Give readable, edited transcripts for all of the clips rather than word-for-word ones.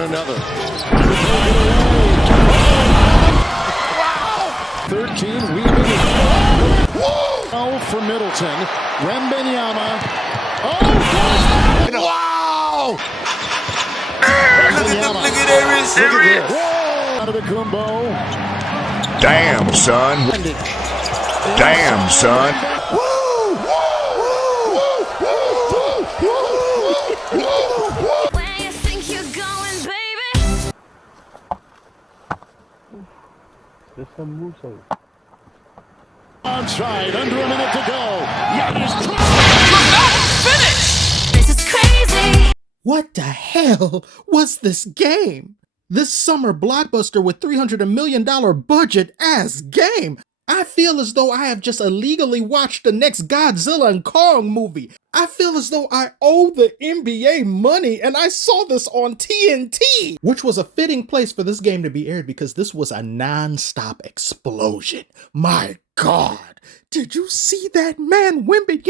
one another. 13 weaving. Oh, for Middleton. Wembyama. Oh, goes. Wow! Look at this. Out of the Kumbo. Damn, son. Damn, son. Where you think you're going, baby? There's some Musso. Onside, under a minute to go. Giannis. Finish! This is crazy! What the hell was this game? This summer blockbuster with $300 million budget ass game. I feel as though I have just illegally watched the next Godzilla and Kong movie. I feel as though I owe the NBA money and I saw this on TNT, which was a fitting place for this game to be aired because this was a non-stop explosion. My God, did you see that, man? Wemby,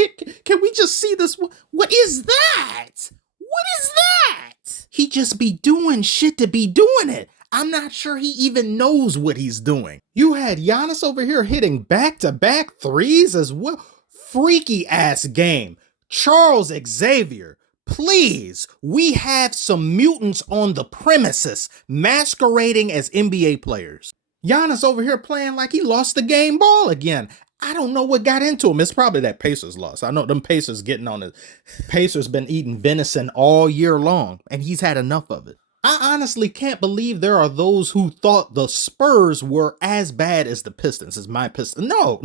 can we just see this? What is that? What is that? He just be doing shit to be doing it. I'm not sure he even knows what he's doing. You had Giannis over here hitting back-to-back threes as well. Freaky ass game. Charles Xavier, please, we have some mutants on the premises masquerading as NBA players. Giannis over here playing like he lost the game ball again. I don't know what got into him. It's probably that Pacers loss. I know them Pacers getting on it. Pacers been eating venison all year long, and he's had enough of it. I honestly can't believe there are those who thought the Spurs were as bad as the Pistons, as my Pistons. No.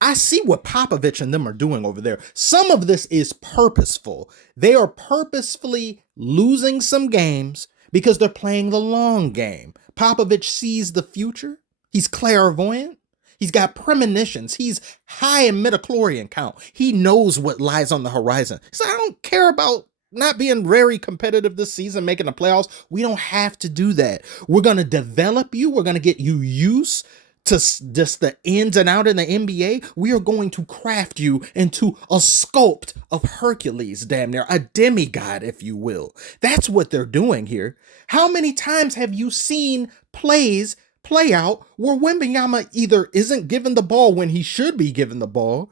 I see what Popovich and them are doing over there. Some of this is purposeful. They are purposefully losing some games because they're playing the long game. Popovich sees the future. He's clairvoyant. He's got premonitions. He's high in midichlorian count. He knows what lies on the horizon. So I don't care about not being very competitive this season, making the playoffs. We don't have to do that. We're going to develop you. We're going to get you used to just the ins and out in the NBA. We are going to craft you into a sculpt of Hercules, damn near, a demigod, if you will. That's what they're doing here. How many times have you seen plays play out where Wembanyama either isn't given the ball when he should be given the ball,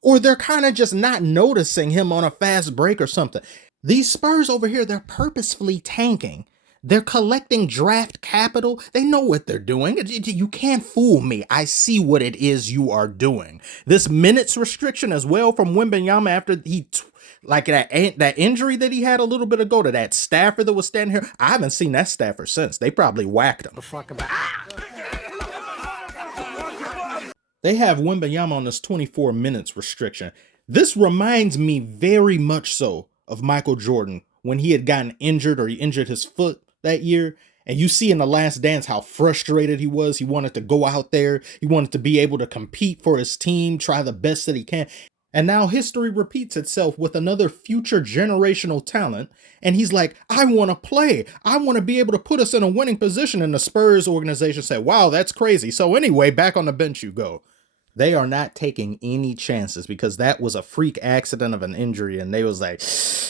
or they're kind of just not noticing him on a fast break or something? These Spurs over here, they're purposefully tanking. They're collecting draft capital. They know what they're doing. You can't fool me. I see what it is you are doing. This minutes restriction as well from Wembanyama after he, like that injury that he had a little bit ago to that staffer that was standing here. I haven't seen that staffer since. They probably whacked him. They have Wembanyama on this 24 minutes restriction. This reminds me very much so of Michael Jordan when he had gotten injured, or he injured his foot that year. And you see in The Last Dance how frustrated he was. He wanted to go out there. He wanted to be able to compete for his team, try the best that he can. And now history repeats itself with another future generational talent. And he's like, I want to play. I want to be able to put us in a winning position. And the Spurs organization said, wow, that's crazy. So anyway, back on the bench you go. They are not taking any chances because that was a freak accident of an injury. And they was like,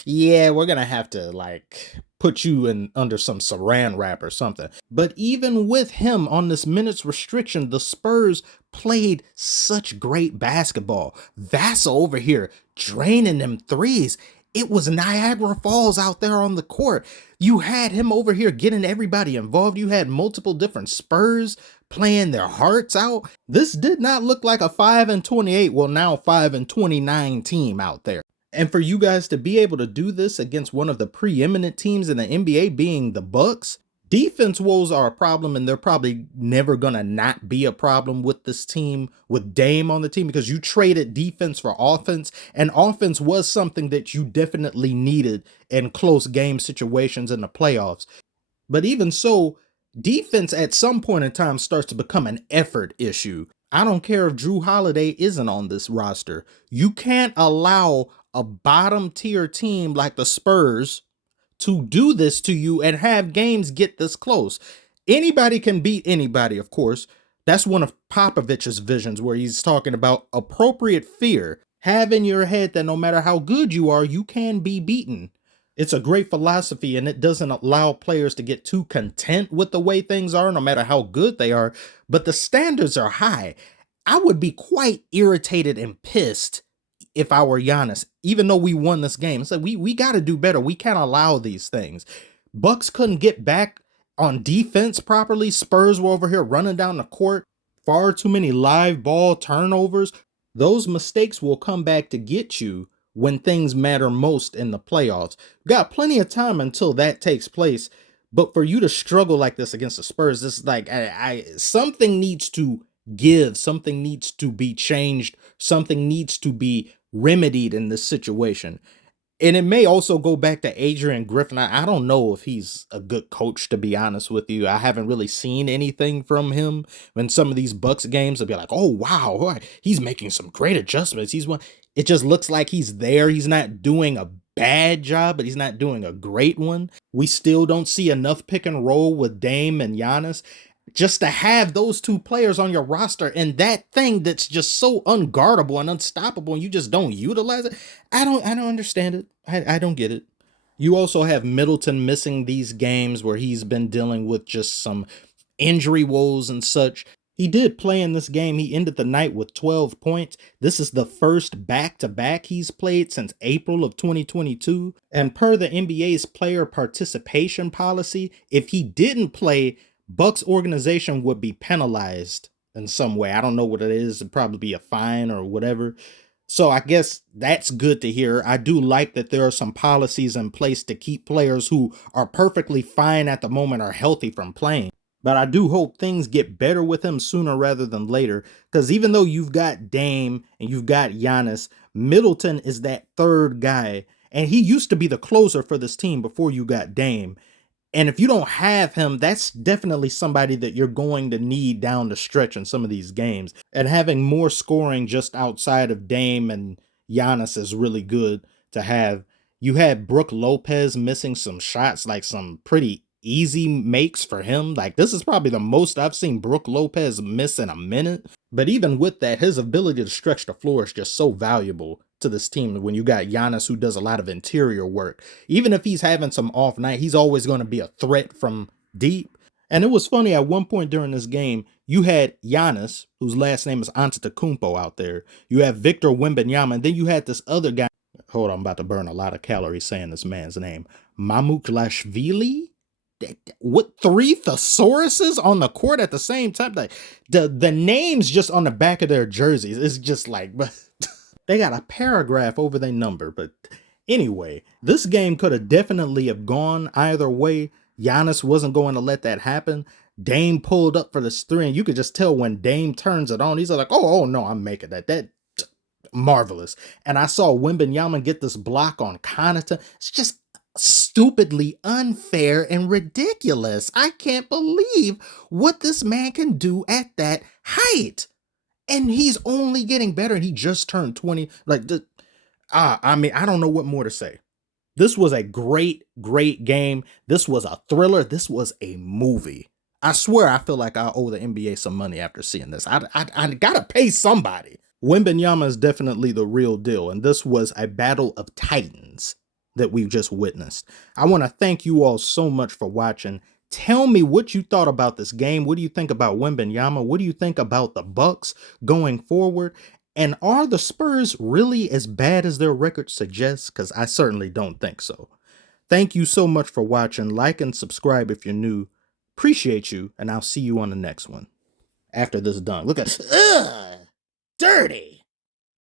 yeah, we're going to have to like put you in under some saran wrap or something. But even with him on this minutes restriction, the Spurs played such great basketball. Vassell over here draining them threes. It was Niagara Falls out there on the court. You had him over here getting everybody involved. You had multiple different Spurs playing their hearts out. This did not look like a 5-28, well now 5-29 team out there. And for you guys to be able to do this against one of the preeminent teams in the NBA being the Bucks, defense woes are a problem, and they're probably never gonna not be a problem with this team, with Dame on the team, because you traded defense for offense, and offense was something that you definitely needed in close game situations in the playoffs. But even so, defense at some point in time starts to become an effort issue. I don't care if Drew Holiday isn't on this roster. You can't allow a bottom tier team like the Spurs to do this to you and have games get this close. Anybody can beat anybody, of course. That's one of Popovich's visions where he's talking about appropriate fear. Have in your head that no matter how good you are, you can be beaten. It's a great philosophy, and it doesn't allow players to get too content with the way things are, no matter how good they are. But the standards are high. I would be quite irritated and pissed if I were Giannis, even though we won this game. It's like we got to do better. We can't allow these things. Bucks couldn't get back on defense properly. Spurs were over here running down the court. Far too many live ball turnovers. Those mistakes will come back to get you when things matter most in the playoffs. Got plenty of time until that takes place. But for you to struggle like this against the Spurs, this is like something needs to give. Something needs to be changed. Something needs to be remedied in this situation. And it may also go back to Adrian Griffin. I don't know if he's a good coach, to be honest with you. I haven't really seen anything from him. When some of these Bucks games, they'll be like, oh, wow, he's making some great adjustments. It just looks like he's there. He's not doing a bad job, but he's not doing a great one. We still don't see enough pick and roll with Dame and Giannis. Just to have those two players on your roster and that thing that's just so unguardable and unstoppable, and you just don't utilize it. I don't understand it. I don't get it. You also have Middleton missing these games where he's been dealing with just some injury woes and such. He did play in this game. He ended the night with 12 points. This is the first back-to-back he's played since April of 2022. And per the NBA's player participation policy, if he didn't play, Bucks organization would be penalized in some way. I don't know what it is. It'd probably be a fine or whatever. So I guess that's good to hear. I do like that there are some policies in place to keep players who are perfectly fine at the moment or healthy from playing. But I do hope things get better with him sooner rather than later. Because even though you've got Dame and you've got Giannis, Middleton is that third guy. And he used to be the closer for this team before you got Dame. And if you don't have him, that's definitely somebody that you're going to need down the stretch in some of these games. And having more scoring just outside of Dame and Giannis is really good to have. You had Brook Lopez missing some shots, like some pretty easy makes for him. Like, this is probably the most I've seen Brook Lopez miss in a minute. But even with that, his ability to stretch the floor is just so valuable to this team when you got Giannis, who does a lot of interior work. Even if he's having some off night, he's always going to be a threat from deep. And it was funny, at one point during this game, you had Giannis, whose last name is Antetokounmpo, out there. You have Victor Wembanyama, and then you had this other guy. Hold on, I'm about to burn a lot of calories saying this man's name. Mamuklashvili? What, three thesauruses on the court at the same time? Like, the names just on the back of their jerseys, it's just like, they got a paragraph over their number. But anyway, this game could have definitely have gone either way. Giannis wasn't going to let that happen. Dame pulled up for this three, and you could just tell when Dame turns it on, he's like, oh no, I'm making that. That marvelous. And I saw Wembanyama get this block on Connaughton. It's just stupidly unfair and ridiculous. I can't believe what this man can do at that height. And he's only getting better, and he just turned 20. Like, I mean, I don't know what more to say. This was a great game. This was a thriller. This was a movie. I swear I feel like I owe the NBA some money after seeing this. I gotta pay somebody. Wembanyama is definitely the real deal, and this was a battle of titans that we've just witnessed. I want to thank you all so much for watching. Tell me what you thought about this game. What do you think about Wembanyama? What do you think about the Bucks going forward? And are the Spurs really as bad as their record suggests? Because I certainly don't think so. Thank you so much for watching. Like and subscribe if you're new. Appreciate you, and I'll see you on the next one. After this is done. Look at, dirty.